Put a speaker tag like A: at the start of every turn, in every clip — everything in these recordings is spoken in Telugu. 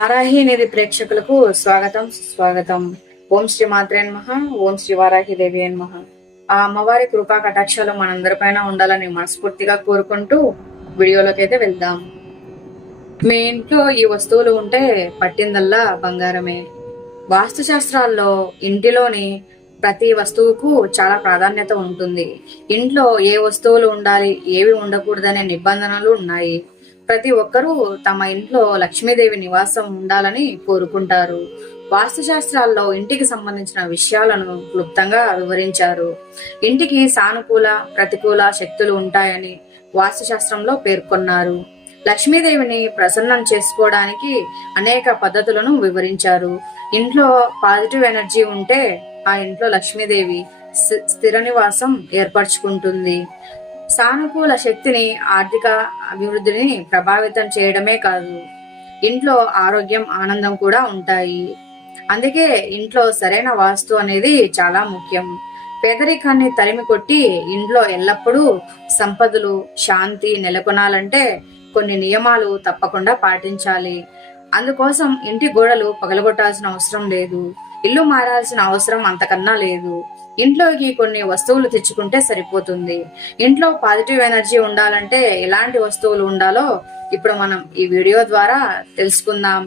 A: వారాహి నిధి ప్రేక్షకులకు స్వాగతం స్వాగతం ఓం శ్రీ మాత్రే నమః ఓం శ్రీ వారాహి దేవి నమః. ఆ అమ్మవారి కృపా కటాక్షాలు మనందరిపైన ఉండాలని మనస్ఫూర్తిగా కోరుకుంటూ వీడియోలోకి అయితే వెళ్దాం. మీ ఇంట్లో ఈ వస్తువులు ఉంటే పట్టిందల్లా బంగారమే. వాస్తు శాస్త్రాల్లో ఇంటిలోని ప్రతి వస్తువుకు చాలా ప్రాధాన్యత ఉంటుంది. ఇంట్లో ఏ వస్తువులు ఉండాలి ఏవి ఉండకూడదనే నిబంధనలు ఉన్నాయి. ప్రతి ఒక్కరూ తమ ఇంట్లో లక్ష్మీదేవి నివాసం ఉండాలని కోరుకుంటారు. వాస్తు శాస్త్రాల్లో ఇంటికి సంబంధించిన విషయాలను క్లుప్తంగా వివరించారు. ఇంటికి సానుకూల ప్రతికూల శక్తులు ఉంటాయని వాస్తు శాస్త్రంలో పేర్కొన్నారు. లక్ష్మీదేవిని ప్రసన్నం చేసుకోవడానికి అనేక పద్ధతులను వివరించారు. ఇంట్లో పాజిటివ్ ఎనర్జీ ఉంటే ఆ ఇంట్లో లక్ష్మీదేవి స్థి- స్థిర నివాసం ఏర్పరచుకుంటుంది. సానుకూల శక్తిని ఆర్థిక అభివృద్ధిని ప్రభావితం చేయడమే కాదు ఇంట్లో ఆరోగ్యం ఆనందం కూడా ఉంటాయి. అందుకే ఇంట్లో సరైన వాస్తు అనేది చాలా ముఖ్యం. పేదరికాన్ని తరిమి కొట్టి ఇంట్లో ఎల్లప్పుడూ సంపదలు శాంతి నెలకొనాలంటే కొన్ని నియమాలు తప్పకుండా పాటించాలి. అందుకోసం ఇంటి గోడలు పగలగొట్టాల్సిన అవసరం లేదు. ఇల్లు మారాల్సిన అవసరం అంతకన్నా లేదు. ఇంట్లోకి కొన్ని వస్తువులు తెచ్చుకుంటే సరిపోతుంది. ఇంట్లో పాజిటివ్ ఎనర్జీ ఉండాలంటే ఎలాంటి వస్తువులు ఉండాలో ఇప్పుడు మనం ఈ వీడియో ద్వారా తెలుసుకుందాం.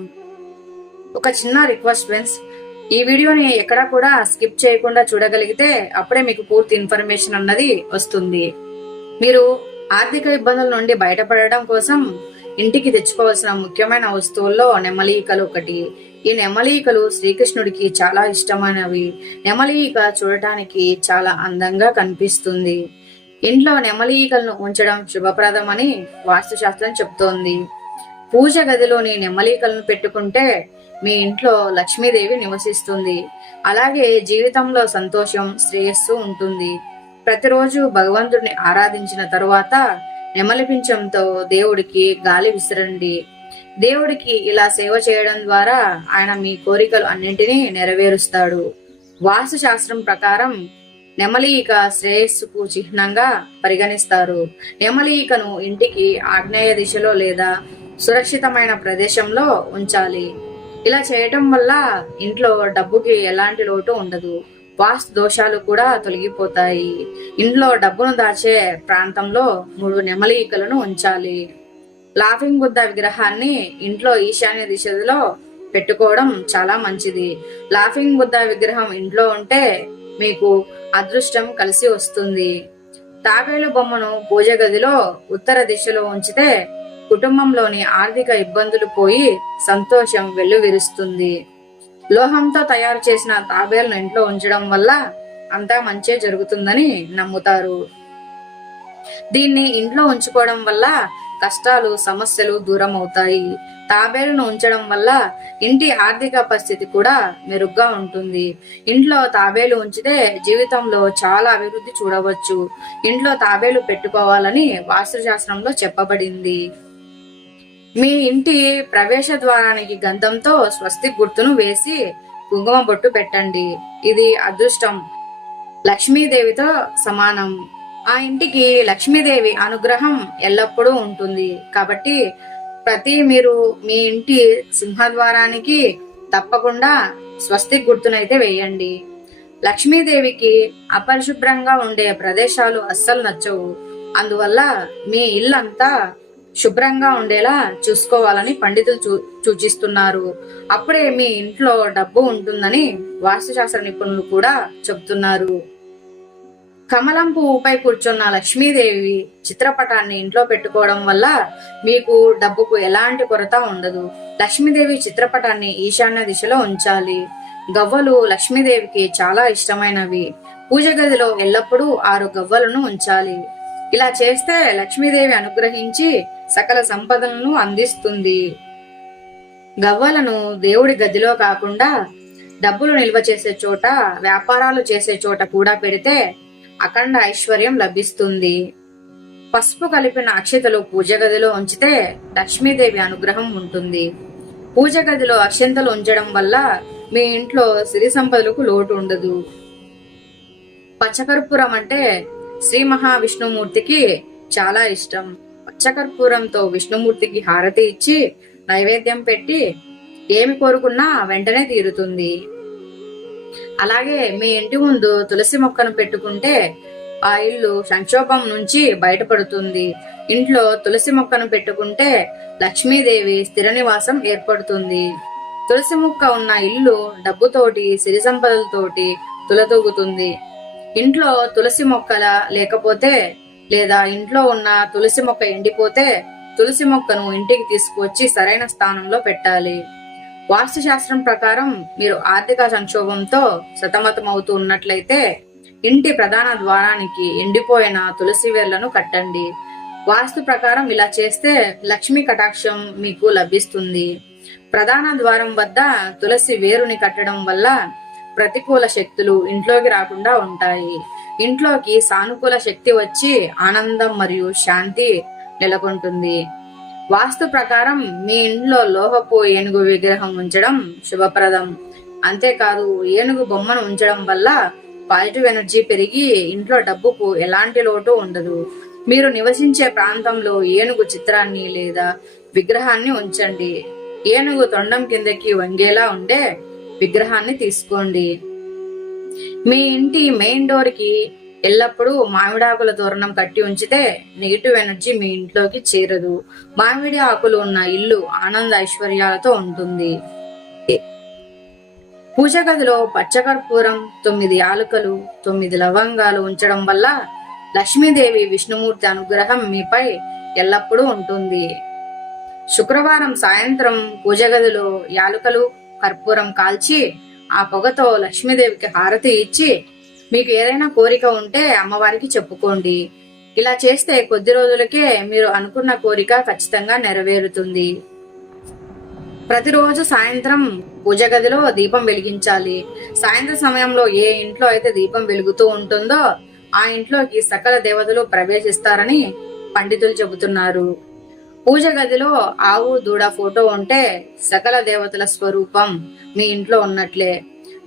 A: ఒక చిన్న రిక్వెస్ట్ ఫ్రెండ్స్ ఈ వీడియోని ఎక్కడా కూడా స్కిప్ చేయకుండా చూడగలిగితే అప్పుడే మీకు పూర్తి ఇన్ఫర్మేషన్ అన్నది వస్తుంది. మీరు ఆర్థిక ఇబ్బందుల నుండి బయటపడడం కోసం ఇంటికి తెచ్చుకోవాల్సిన ముఖ్యమైన వస్తువుల్లో నెమలీకలు ఒకటి ఈ నెమలీకలు శ్రీకృష్ణుడికి చాలా ఇష్టమైనవి. నెమలీక చూడటానికి చాలా అందంగా కనిపిస్తుంది. ఇంట్లో నెమలీకలను ఉంచడం శుభప్రదమని వాస్తుశాస్త్రం చెప్తోంది. పూజ గదిలోని నెమలీకలను పెట్టుకుంటే మీ ఇంట్లో లక్ష్మీదేవి నివసిస్తుంది. అలాగే జీవితంలో సంతోషం శ్రేయస్సు ఉంటుంది. ప్రతిరోజు భగవంతుడిని ఆరాధించిన తరువాత నెమలి పింఛంతో దేవుడికి గాలి విసిరండి. దేవుడికి ఇలా సేవ చేయడం ద్వారా ఆయన మీ కోరికలు అన్నింటినీ నెరవేరుస్తాడు. వాస్తు శాస్త్రం ప్రకారం నెమలీక శ్రేయస్సుకు చిహ్నంగా పరిగణిస్తారు. నెమలీకను ఇంటికి ఆగ్నేయ దిశలో లేదా సురక్షితమైన ప్రదేశంలో ఉంచాలి. ఇలా చేయటం వల్ల ఇంట్లో డబ్బుకి ఎలాంటి లోటు ఉండదు. వాస్తు దోషాలు కూడా తొలగిపోతాయి. ఇంట్లో డబ్బును దాచే ప్రాంతంలో మూడు నెమలీకలను ఉంచాలి. లాఫింగ్ బుద్ధ విగ్రహాన్ని ఇంట్లో ఈశాన్య దిశలో పెట్టుకోవడం చాలా మంచిది. లాఫింగ్ బుద్ధ విగ్రహం ఇంట్లో ఉంటే మీకు అదృష్టం కలిసి వస్తుంది. తాబేలు బొమ్మను పూజ గదిలో ఉత్తర దిశలో ఉంచితే కుటుంబంలోని ఆర్థిక ఇబ్బందులు పోయి సంతోషం వెల్లువిరుస్తుంది. లోహంతో తయారు చేసిన తాబేలను ఇంట్లో ఉంచడం వల్ల అంతా మంచే జరుగుతుందని నమ్ముతారు. దీన్ని ఇంట్లో ఉంచుకోవడం వల్ల కష్టాలు సమస్యలు దూరం అవుతాయి తాబేలును ఉంచడం వల్ల ఇంటి ఆర్థిక పరిస్థితి కూడా మెరుగ్గా ఉంటుంది. ఇంట్లో తాబేలు ఉంచితే జీవితంలో చాలా అభివృద్ధి చూడవచ్చు. ఇంట్లో తాబేలు పెట్టుకోవాలని వాస్తుశాస్త్రంలో చెప్పబడింది. మీ ఇంటి ప్రవేశ ద్వారానికి గంధంతో స్వస్తి గుర్తును వేసి కుంకుమ బొట్టు పెట్టండి. ఇది అదృష్టం. లక్ష్మీదేవితో సమానం. ఆ ఇంటికి లక్ష్మీదేవి అనుగ్రహం ఎల్లప్పుడూ ఉంటుంది. కాబట్టి ప్రతి మీరు మీ ఇంటి సింహద్వారానికి తప్పకుండా స్వస్తి గుర్తునైతే వేయండి. లక్ష్మీదేవికి అపరిశుభ్రంగా ఉండే ప్రదేశాలు అస్సలు నచ్చవు. అందువల్ల మీ ఇల్లంతా శుభ్రంగా ఉండేలా చూసుకోవాలని పండితులు చూ సూచిస్తున్నారు. అప్పుడే మీ ఇంట్లో డబ్బు ఉంటుందని వాస్తుశాస్త్ర నిపుణులు కూడా చెబుతున్నారు. కమలం పువ్వుపై కూర్చున్న లక్ష్మీదేవి చిత్రపటాన్ని ఇంట్లో పెట్టుకోవడం వల్ల మీకు డబ్బుకు ఎలాంటి కొరత ఉండదు. లక్ష్మీదేవి చిత్రపటాన్ని ఈశాన్య దిశలో ఉంచాలి. గవ్వలు లక్ష్మీదేవికి చాలా ఇష్టమైనవి. పూజ గదిలో ఎల్లప్పుడూ ఆరు గవ్వలను ఉంచాలి. ఇలా చేస్తే లక్ష్మీదేవి అనుగ్రహించి సకల సంపదలను అందిస్తుంది. గవ్వలను దేవుడి గదిలో కాకుండా డబ్బులు నిల్వ చేసే చోట వ్యాపారాలు చేసే చోట కూడా పెడితే అఖండ ఐశ్వర్యం లభిస్తుంది. పసుపు కలిపిన అక్షతలు పూజ గదిలో ఉంచితే లక్ష్మీదేవి అనుగ్రహం ఉంటుంది. పూజ గదిలో అక్షంతలు ఉంచడం వల్ల మీ ఇంట్లో సిరి సంపదలకు లోటు ఉండదు. పచ్చకర్పూరం అంటే శ్రీ మహావిష్ణుమూర్తికి చాలా ఇష్టం. పచ్చకర్పూరంతో విష్ణుమూర్తికి హారతి ఇచ్చి నైవేద్యం పెట్టి ఏమి కోరుకున్నా వెంటనే తీరుతుంది. అలాగే మీ ఇంటి ముందు తులసి మొక్కను పెట్టుకుంటే ఆ ఇల్లు సంక్షోభం నుంచి బయటపడుతుంది. ఇంట్లో తులసి మొక్కను పెట్టుకుంటే లక్ష్మీదేవి స్థిర నివాసం ఏర్పడుతుంది. తులసి మొక్క ఉన్న ఇల్లు డబ్బుతోటి సిరి సంపదలతోటి తులతూగుతుంది. ఇంట్లో తులసి మొక్కల లేకపోతే లేదా ఇంట్లో ఉన్న తులసి మొక్క ఎండిపోతే తులసి మొక్కను ఇంటికి తీసుకువచ్చి సరైన స్థానంలో పెట్టాలి. వాస్తు శాస్త్రం ప్రకారం మీరు ఆర్థిక సంక్షోభంతో సతమతం అవుతూ ఉన్నట్లయితే ఇంటి ప్రధాన ద్వారానికి ఎండిపోయిన తులసి వేర్లను కట్టండి. వాస్తు ప్రకారం ఇలా చేస్తే లక్ష్మీ కటాక్షం మీకు లభిస్తుంది. ప్రధాన ద్వారం వద్ద తులసి వేరుని కట్టడం వల్ల ప్రతికూల శక్తులు ఇంట్లోకి రాకుండా ఉంటాయి. ఇంట్లోకి సానుకూల శక్తి వచ్చి ఆనందం మరియు శాంతి నెలకొంటుంది. వాస్తు ప్రకారం మీ ఇంట్లో లోహపు ఏనుగు విగ్రహం ఉంచడం శుభప్రదం. అంతేకాదు ఏనుగు బొమ్మను ఉంచడం వల్ల పాజిటివ్ ఎనర్జీ పెరిగి ఇంట్లో డబ్బుకు ఎలాంటి లోటు ఉండదు. మీరు నివసించే ప్రాంతంలో ఏనుగు చిత్రాన్ని లేదా విగ్రహాన్ని ఉంచండి. ఏనుగు తొండం కిందకి వంగేలా ఉండే విగ్రహాన్ని తీసుకోండి. మీ ఇంటి మెయిన్ డోర్కి ఎల్లప్పుడూ మామిడాకుల తోరణం కట్టి ఉంచితే నెగిటివ్ ఎనర్జీ మీ ఇంట్లోకి చేరదు. మామిడి ఆకులు ఉన్న ఇల్లు ఆనంద ఐశ్వర్యాలతో ఉంటుంది. పూజ గదిలో పచ్చకర్పూరం తొమ్మిది యాలుకలు తొమ్మిది లవంగాలు ఉంచడం వల్ల లక్ష్మీదేవి విష్ణుమూర్తి అనుగ్రహం మీపై ఎల్లప్పుడూ ఉంటుంది. శుక్రవారం సాయంత్రం పూజ గదిలో యాలుకలు కర్పూరం కాల్చి ఆ పొగతో లక్ష్మీదేవికి హారతి ఇచ్చి మీకు ఏదైనా కోరిక ఉంటే అమ్మవారికి చెప్పుకోండి. ఇలా చేస్తే కొద్ది రోజులకే మీరు అనుకున్న కోరిక ఖచ్చితంగా నెరవేరుతుంది. ప్రతిరోజు సాయంత్రం పూజ గదిలో దీపం వెలిగించాలి. సాయంత్రం సమయంలో ఏ ఇంట్లో అయితే దీపం వెలుగుతూ ఉంటుందో ఆ ఇంట్లోకి సకల దేవతలు ప్రవేశిస్తారని పండితులు చెబుతున్నారు. పూజ గదిలో ఆవు దూడ ఫోటో ఉంటే సకల దేవతల స్వరూపం మీ ఇంట్లో ఉన్నట్లే.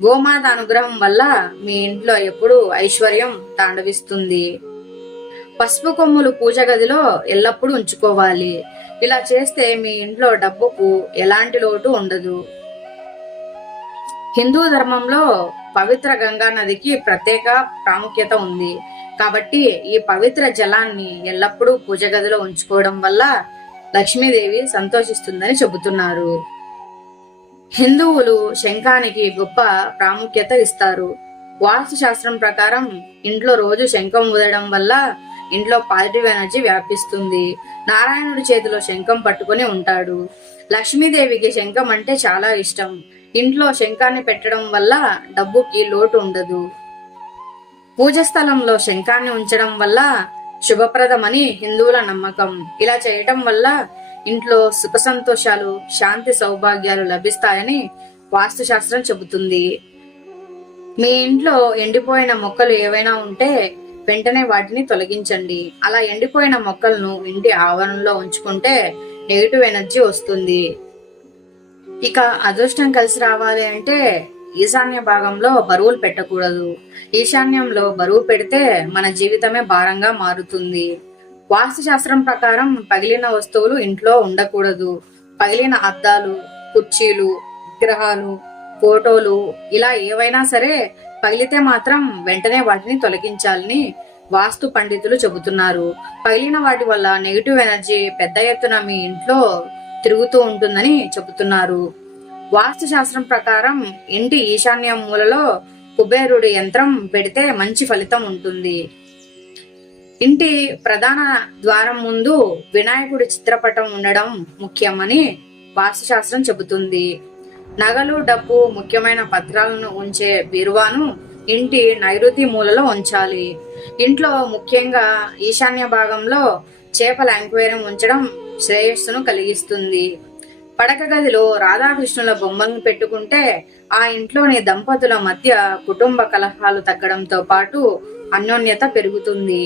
A: గోమాత అనుగ్రహం వల్ల మీ ఇంట్లో ఎప్పుడూ ఐశ్వర్యం తాండవిస్తుంది. పసుపు కొమ్ములు పూజ గదిలో ఎల్లప్పుడూ ఉంచుకోవాలి. ఇలా చేస్తే మీ ఇంట్లో డబ్బుకు ఎలాంటి లోటు ఉండదు. హిందూ ధర్మంలో పవిత్ర గంగా నదికి ప్రత్యేక ప్రాముఖ్యత ఉంది. కాబట్టి ఈ పవిత్ర జలాన్ని ఎల్లప్పుడూ పూజ గదిలో ఉంచుకోవడం వల్ల లక్ష్మీదేవి సంతోషిస్తుందని చెబుతున్నారు. హిందువులు శంఖానికి గొప్ప ప్రాముఖ్యత ఇస్తారు. వాస్తు శాస్త్రం ప్రకారం ఇంట్లో రోజు శంఖం ఊదడం వల్ల ఇంట్లో పాజిటివ్ ఎనర్జీ వ్యాపిస్తుంది. నారాయణుడి చేతిలో శంఖం పట్టుకుని ఉంటాడు. లక్ష్మీదేవికి శంఖం అంటే చాలా ఇష్టం. ఇంట్లో శంఖాన్ని పెట్టడం వల్ల డబ్బుకి లోటు ఉండదు. పూజ స్థలంలో శంఖాన్ని ఉంచడం వల్ల శుభప్రదమని హిందువుల నమ్మకం. ఇలా చేయటం వల్ల ఇంట్లో సుఖ సంతోషాలు శాంతి సౌభాగ్యాలు లభిస్తాయని వాస్తుశాస్త్రం చెబుతుంది. మీ ఇంట్లో ఎండిపోయిన మొక్కలు ఏవైనా ఉంటే వెంటనే వాటిని తొలగించండి. అలా ఎండిపోయిన మొక్కలను ఇంటి ఆవరణలో ఉంచుకుంటే నెగిటివ్ ఎనర్జీ వస్తుంది. ఇక అదృష్టం కలిసి రావాలి అంటే ఈశాన్య భాగంలో బరువులు పెట్టకూడదు. ఈశాన్యంలో బరువు పెడితే మన జీవితమే భారంగా మారుతుంది. వాస్తు శాస్త్రం ప్రకారం పగిలిన వస్తువులు ఇంట్లో ఉండకూడదు. పగిలిన అద్దాలు కుర్చీలు విగ్రహాలు ఫోటోలు ఇలా ఏవైనా సరే పగిలితే మాత్రం వెంటనే వాటిని తొలగించాలని వాస్తు పండితులు చెబుతున్నారు. పగిలిన వాటి వల్ల నెగిటివ్ ఎనర్జీ పెద్ద ఎత్తున మీ ఇంట్లో తిరుగుతూ ఉంటుందని చెబుతున్నారు. వాస్తు శాస్త్రం ప్రకారం ఇంటి ఈశాన్య మూలలో కుబేరుడి యంత్రం పెడితే మంచి ఫలితం ఉంటుంది. ఇంటి ప్రధాన ద్వారం ముందు వినాయకుడి చిత్రపటం ఉండడం ముఖ్యమని వాస్తుశాస్త్రం చెబుతుంది. నగలు డబ్బు ముఖ్యమైన పత్రాలను ఉంచే బీరువాను ఇంటి నైరుతి మూలలో ఉంచాలి. ఇంట్లో ముఖ్యంగా ఈశాన్య భాగంలో చేపల ఎంక్వైరీ ఉంచడం శ్రేయస్సును కలిగిస్తుంది. పడక గదిలో రాధాకృష్ణుల బొమ్మలను పెట్టుకుంటే ఆ ఇంట్లోని దంపతుల మధ్య కుటుంబ కలహాలు తగ్గడంతో పాటు అన్యోన్యత పెరుగుతుంది.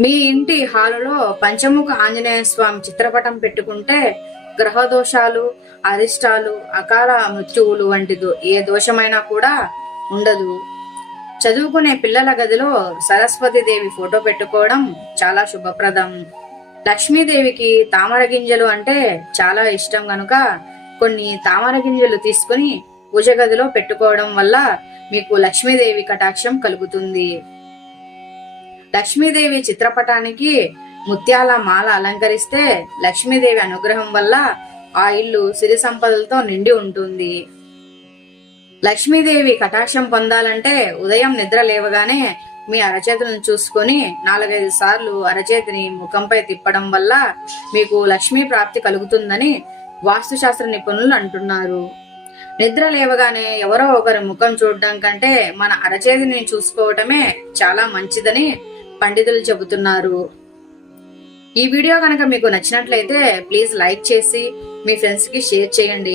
A: మీ ఇంటి హాలులో పంచముఖ ఆంజనేయ స్వామి చిత్రపటం పెట్టుకుంటే గ్రహ దోషాలు అరిష్టాలు అకాల మృత్యువులు వంటి ఏ దోషమైనా కూడా ఉండదు. చదువుకునే పిల్లల గదిలో సరస్వతి దేవి ఫోటో పెట్టుకోవడం చాలా శుభప్రదం. లక్ష్మీదేవికి తామర గింజలు అంటే చాలా ఇష్టం గనుక కొన్ని తామర గింజలు తీసుకుని పూజ గదిలో పెట్టుకోవడం వల్ల మీకు లక్ష్మీదేవి కటాక్షం కలుగుతుంది. లక్ష్మీదేవి చిత్రపటానికి ముత్యాల మాల అలంకరిస్తే లక్ష్మీదేవి అనుగ్రహం వల్ల ఆ ఇల్లు సిరి సంపదలతో నిండి ఉంటుంది. లక్ష్మీదేవి కటాక్షం పొందాలంటే ఉదయం నిద్ర లేవగానే మీ అరచేతులను చూసుకొని నాలుగైదు సార్లు అరచేతిని ముఖంపై తిప్పడం వల్ల మీకు లక్ష్మీ ప్రాప్తి కలుగుతుందని వాస్తుశాస్త్ర నిపుణులు అంటున్నారు. నిద్ర లేవగానే ఎవరో ఒకరి ముఖం చూడడం కంటే మన అరచేతిని చూసుకోవటమే చాలా మంచిదని పండితులు చెబుతున్నారు. ఈ వీడియో కనుక మీకు నచ్చినట్లయితే ప్లీజ్ లైక్ చేసి మీ ఫ్రెండ్స్కి షేర్ చేయండి.